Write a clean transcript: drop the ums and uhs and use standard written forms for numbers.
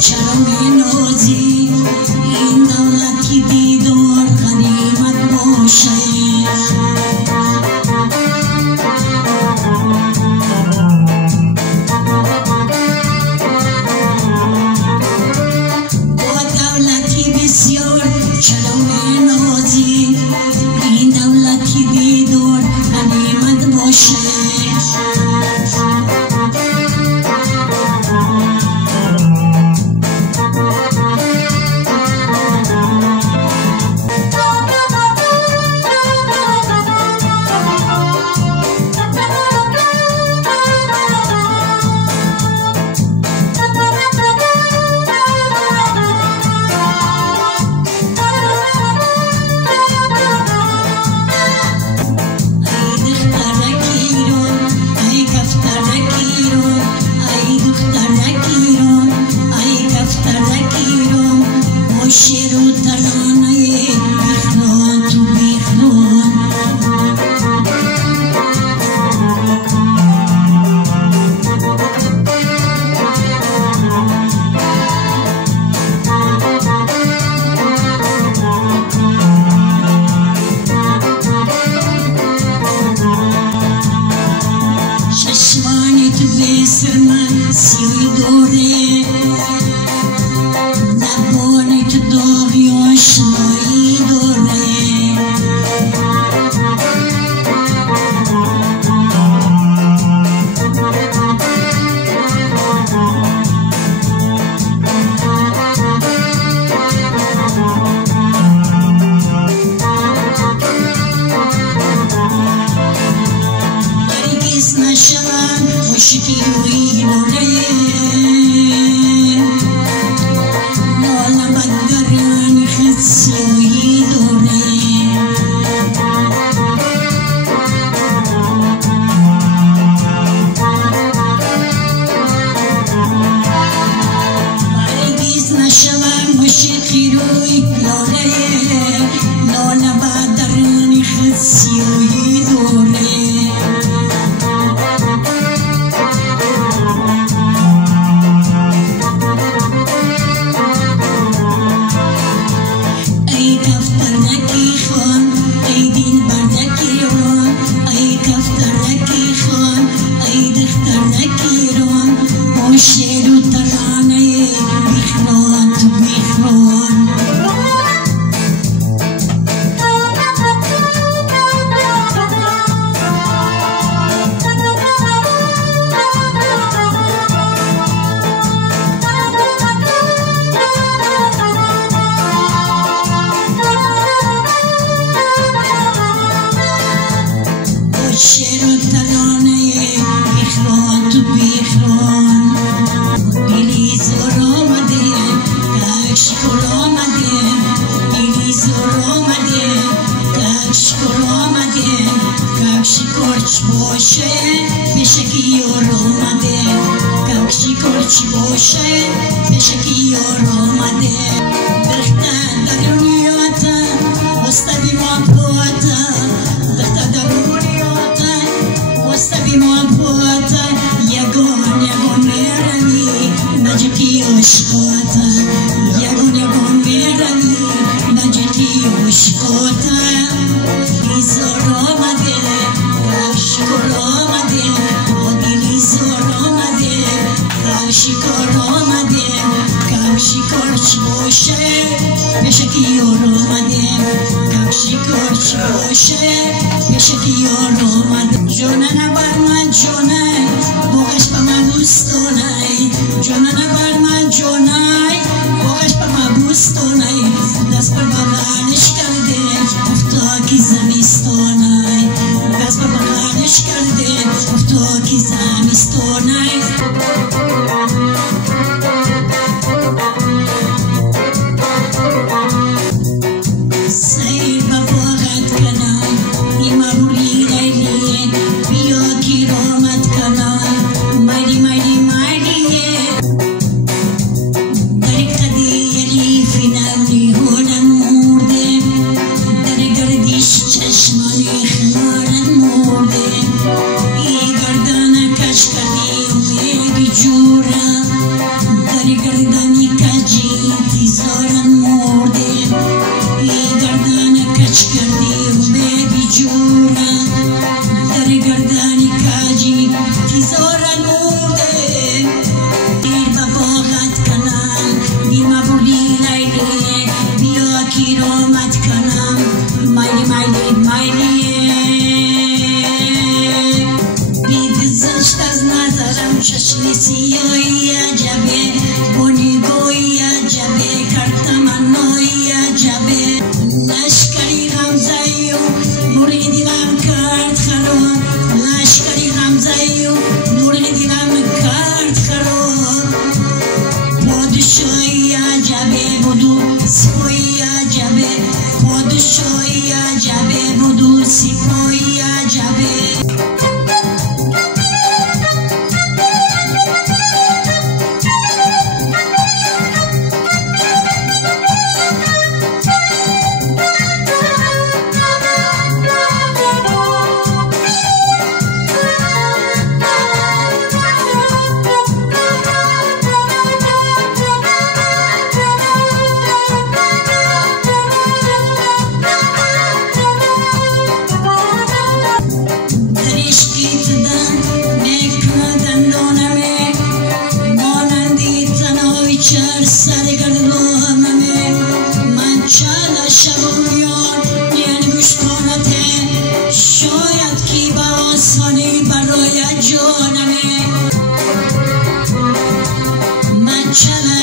چرا مینازی این دولت که دیدار غنیمت باشه با دولتی بسیار چرا مینازی این دولت که دیدار غنیمت باشه شیر و ترانه بیخوان تو بیخوان چشمانی تو بسر من سیوی دوره داغی آشنایی داره هرگز نشوم عاشقی روی داره سیوی دوره هرگز نشوم عاشقی روی داره لاله بدرانی خود سیوی دوره شیر و ترانه بیخوان تو بیخوان شیر و ترانه بیخوان تو بیخوان دیلی زور آمده کشکل آمده دیلی زور آمده کشکل آمده کفشی کرچ باشه بشکی یار آمده کفشی کرچ باشه بشکی یار آمده درختن در دنیاتا وسط محبوتا درختن در دنیاتا وسط محبوتا یگان میرمی نجکی عشقاتا یگان میرمی نجکی عشقاتا دیزار آمده کشکل آمده دیلی زار آمده کشکار آمده کفشی کرچ باشه بشکی یار آمده کفشی کرچ باشه بشکی یار آمده جانه بر من جانه باقش با من دوستانه جانه بر من جانه باقش با من دوستانه دست بر بغلش کرده افتا کی زمستانه دست بر بغلش کرده افتا کی زمستانه سیر با باغت کنم ایما بولی لیلی بیا کی رامت کنم مایلی مایلی مایلیه کج کردی اومدی جونم در گردنی کجی تیزارن مرده دیر با باغت کنم بیما بولی لیلی بیا کیرامت کنم مایلی مایلی مایلیه بید زشت از نظرم چشمی سیایی عجبه بونی گویی عجبه کرتمنایی عجبه لشکری غمزهی و نوری دیلم کرد خراب لشکری غمزهی و نوری دیلم کرد خراب پادشاهی عجبه بودو سپاهی عجبه پادشاهی عجبه بودو سپاهی عجبه برای جانمه من چند